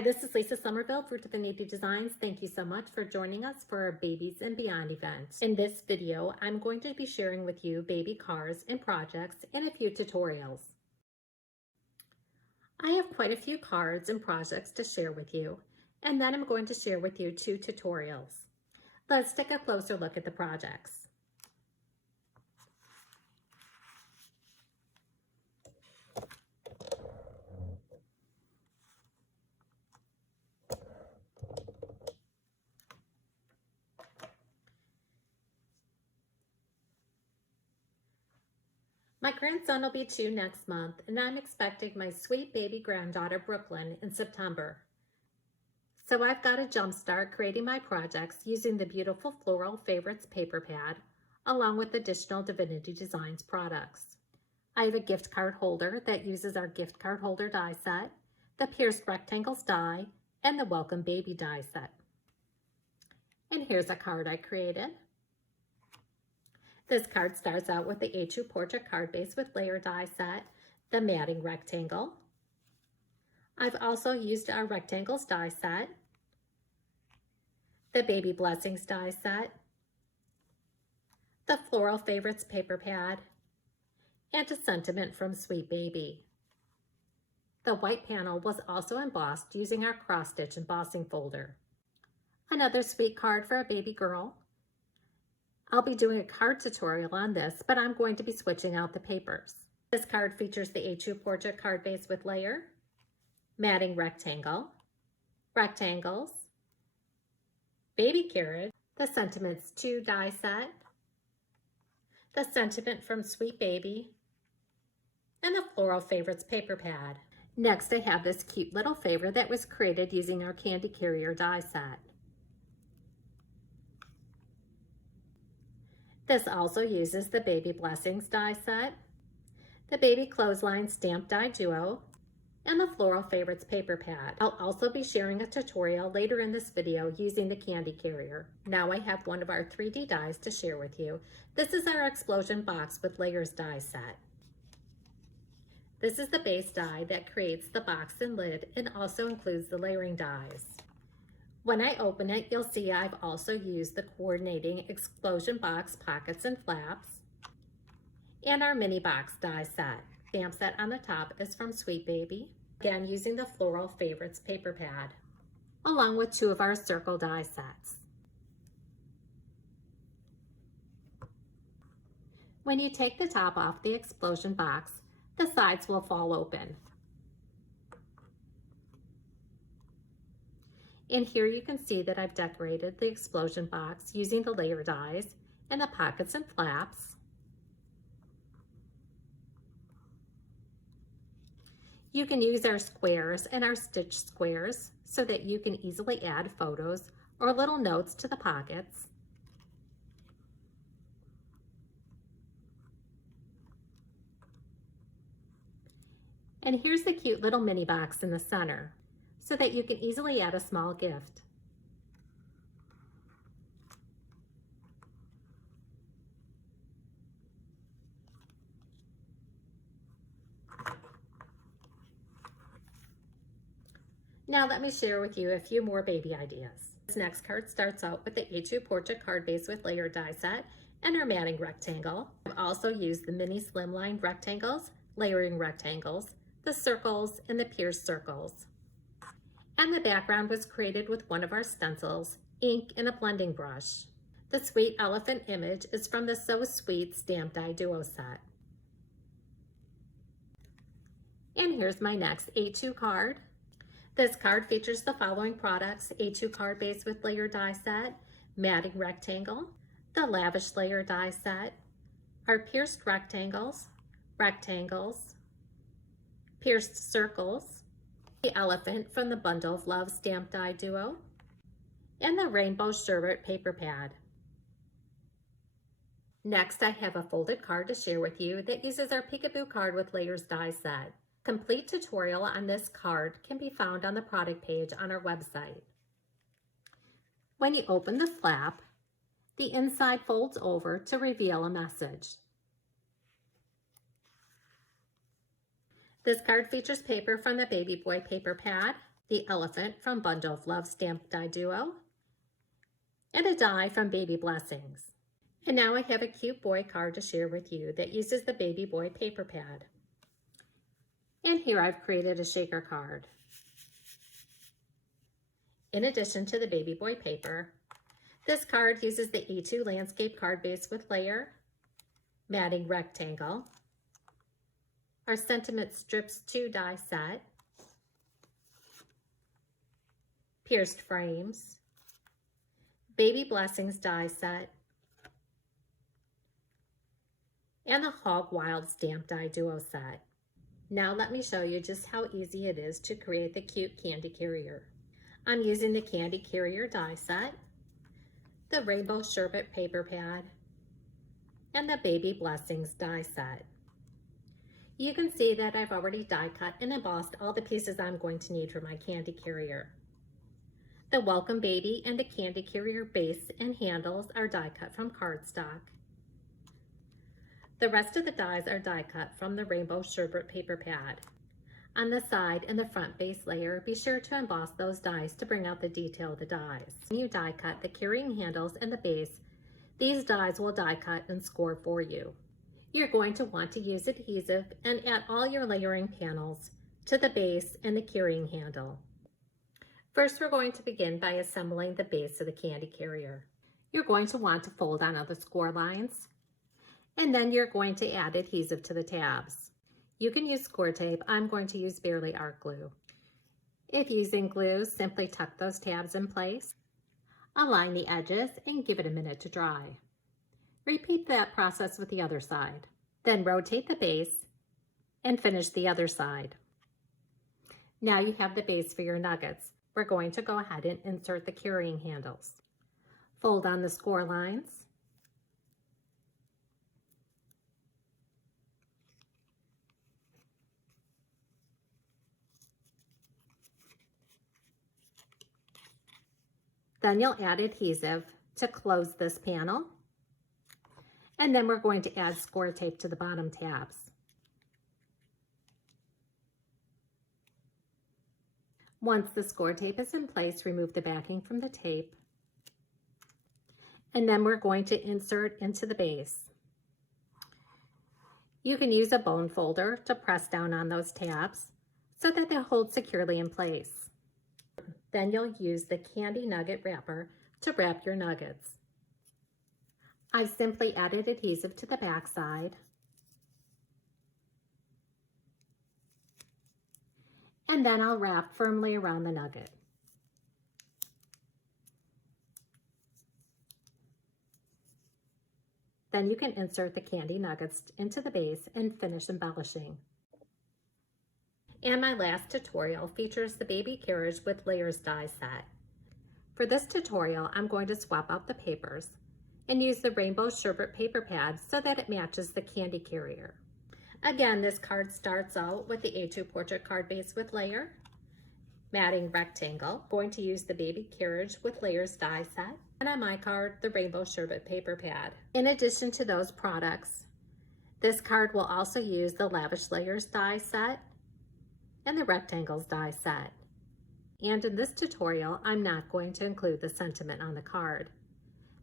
Hi, this is Lisa Somerville for Divinity Designs. Thank you so much for joining us for our Babies and Beyond event. In this video, I'm going to be sharing with you baby cards and projects and a few tutorials. I have quite a few cards and projects to share with you, and then I'm going to share with you 2 tutorials. Let's take a closer look at the projects. My grandson will be 2 next month, and I'm expecting my sweet baby granddaughter Brooklyn in September. So I've got to jumpstart creating my projects using the beautiful Floral Favorites paper pad, along with additional Divinity Designs products. I have a gift card holder that uses our gift card holder die set, the Pierced Rectangles die, and the Welcome Baby die set. And here's a card I created. This card starts out with the A2 Portrait card base with layer die set, the matting rectangle. I've also used our rectangles die set, the Baby Blessings die set, the Floral Favorites paper pad, and a sentiment from Sweet Baby. The white panel was also embossed using our cross stitch embossing folder. Another sweet card for a baby girl. I'll be doing a card tutorial on this, but I'm going to be switching out the papers. This card features the A2 Portrait card base with layer, matting rectangle, rectangles, baby carriage, the Sentiments 2 die set, the sentiment from Sweet Baby, and the Floral Favorites paper pad. Next, I have this cute little favor that was created using our Candy Carrier die set. This also uses the Baby Blessings die set, the Baby Clothesline Stamp Die Duo, and the Floral Favorites paper pad. I'll also be sharing a tutorial later in this video using the Candy Carrier. Now I have one of our 3D dies to share with you. This is our Explosion Box with Layers die set. This is the base die that creates the box and lid and also includes the layering dies. When I open it, you'll see I've also used the coordinating Explosion Box pockets and flaps and our mini box die set. Stamp set on the top is from Sweet Baby, again using the Floral Favorites paper pad, along with 2 of our circle die sets. When you take the top off the Explosion Box, the sides will fall open. And here you can see that I've decorated the Explosion Box using the layer dies and the pockets and flaps. You can use our squares and our stitch squares so that you can easily add photos or little notes to the pockets. And here's the cute little mini box in the center, so that you can easily add a small gift. Now let me share with you a few more baby ideas. This next card starts out with the A2 Portrait card base with layer die set and our matting rectangle. I've also used the mini slimline rectangles, layering rectangles, the circles, and the pierced circles. And the background was created with one of our stencils, ink, and a blending brush. The sweet elephant image is from the So Sweet Stamp Die Duo set. And here's my next A2 card. This card features the following products: A2 card base with layer die set, matting rectangle, the lavish layer die set, our pierced rectangles, rectangles, pierced circles, the elephant from the Bundle of Love Stamp Die Duo, and the Rainbow Sherbet paper pad. Next, I have a folded card to share with you that uses our Peekaboo card with layers die set. Complete tutorial on this card can be found on the product page on our website. When you open the flap, the inside folds over to reveal a message. This card features paper from the Baby Boy paper pad, the elephant from Bundle of Love Stamped Die Duo, and a die from Baby Blessings. And now I have a cute boy card to share with you that uses the Baby Boy paper pad. And here I've created a shaker card. In addition to the Baby Boy paper, this card uses the A2 landscape card base with layer, matting rectangle, our Sentiment Strips 2 die set, pierced frames, Baby Blessings die set, and the Hog Wild Stamp Die Duo set. Now let me show you just how easy it is to create the cute candy carrier. I'm using the Candy Carrier die set, the Rainbow Sherbet paper pad, and the Baby Blessings die set. You can see that I've already die cut and embossed all the pieces I'm going to need for my candy carrier. The Welcome Baby and the Candy Carrier base and handles are die cut from cardstock. The rest of the dies are die cut from the Rainbow Sherbet paper pad. On the side and the front base layer, be sure to emboss those dies to bring out the detail of the dies. When you die cut the carrying handles and the base, these dies will die cut and score for you. You're going to want to use adhesive and add all your layering panels to the base and the carrying handle. First, we're going to begin by assembling the base of the candy carrier. You're going to want to fold on all the score lines, and then you're going to add adhesive to the tabs. You can use score tape. I'm going to use Barely Art Glue. If using glue, simply tuck those tabs in place, align the edges, and give it a minute to dry. Repeat that process with the other side. Then rotate the base and finish the other side. Now you have the base for your nuggets. We're going to go ahead and insert the carrying handles. Fold on the score lines. Then you'll add adhesive to close this panel. And then we're going to add score tape to the bottom tabs. Once the score tape is in place, remove the backing from the tape. And then we're going to insert into the base. You can use a bone folder to press down on those tabs so that they hold securely in place. Then you'll use the candy nugget wrapper to wrap your nuggets. I simply added adhesive to the back side. And then I'll wrap firmly around the nugget. Then you can insert the candy nuggets into the base and finish embellishing. And my last tutorial features the Baby Carriage with Layers die set. For this tutorial, I'm going to swap out the papers and use the Rainbow Sherbet paper pad so that it matches the candy carrier. Again, this card starts out with the A2 portrait card base with layer, matting rectangle. I'm going to use the Baby Carriage with Layers die set, and on my card, the Rainbow Sherbet paper pad. In addition to those products, this card will also use the Lavish Layers die set and the Rectangles die set. And in this tutorial, I'm not going to include the sentiment on the card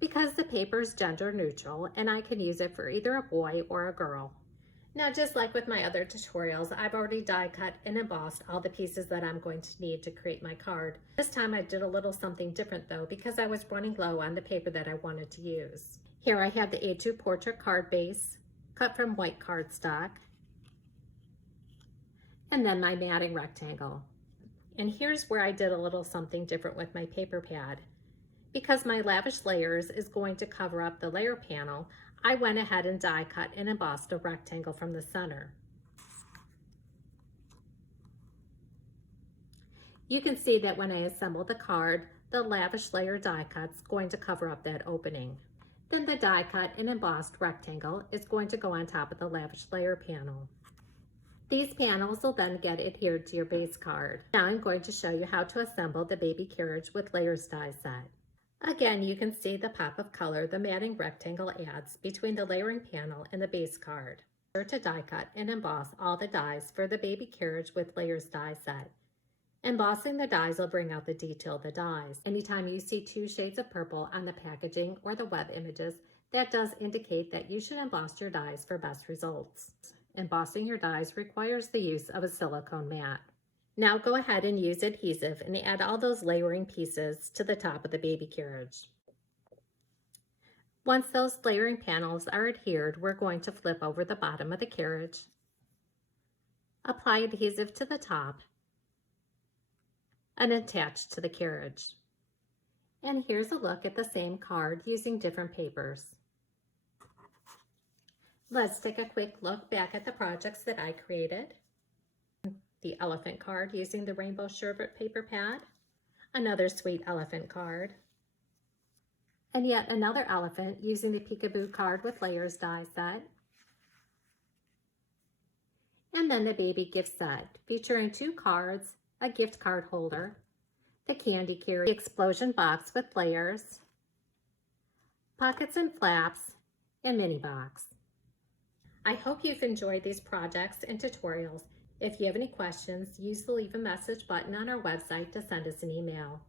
because the paper is gender neutral and I can use it for either a boy or a girl. Now, just like with my other tutorials, I've already die cut and embossed all the pieces that I'm going to need to create my card. This time I did a little something different though because I was running low on the paper that I wanted to use. Here I have the A2 portrait card base cut from white cardstock, and then my matting rectangle. And here's where I did a little something different with my paper pad. Because my Lavish Layers is going to cover up the layer panel, I went ahead and die cut and embossed a rectangle from the center. You can see that when I assemble the card, the Lavish Layer die cut's going to cover up that opening. Then the die cut and embossed rectangle is going to go on top of the Lavish Layer panel. These panels will then get adhered to your base card. Now I'm going to show you how to assemble the Baby Carriage with Layers die set. Again, you can see the pop of color the matting rectangle adds between the layering panel and the base card. Be sure to die cut and emboss all the dies for the Baby Carriage with Layers die set. Embossing the dies will bring out the detail of the dies. Anytime you see 2 shades of purple on the packaging or the web images, that does indicate that you should emboss your dies for best results. Embossing your dies requires the use of a silicone mat. Now go ahead and use adhesive and add all those layering pieces to the top of the baby carriage. Once those layering panels are adhered, we're going to flip over the bottom of the carriage, apply adhesive to the top, and attach to the carriage. And here's a look at the same card using different papers. Let's take a quick look back at the projects that I created. The elephant card using the rainbow sherbet paper pad, another sweet elephant card, and yet another elephant using the peekaboo card with layers die set, and then the baby gift set featuring 2 cards, a gift card holder, the candy carry, the explosion box with layers, pockets and flaps, and mini box. I hope you've enjoyed these projects and tutorials. If you have any questions, use the leave a message button on our website to send us an email.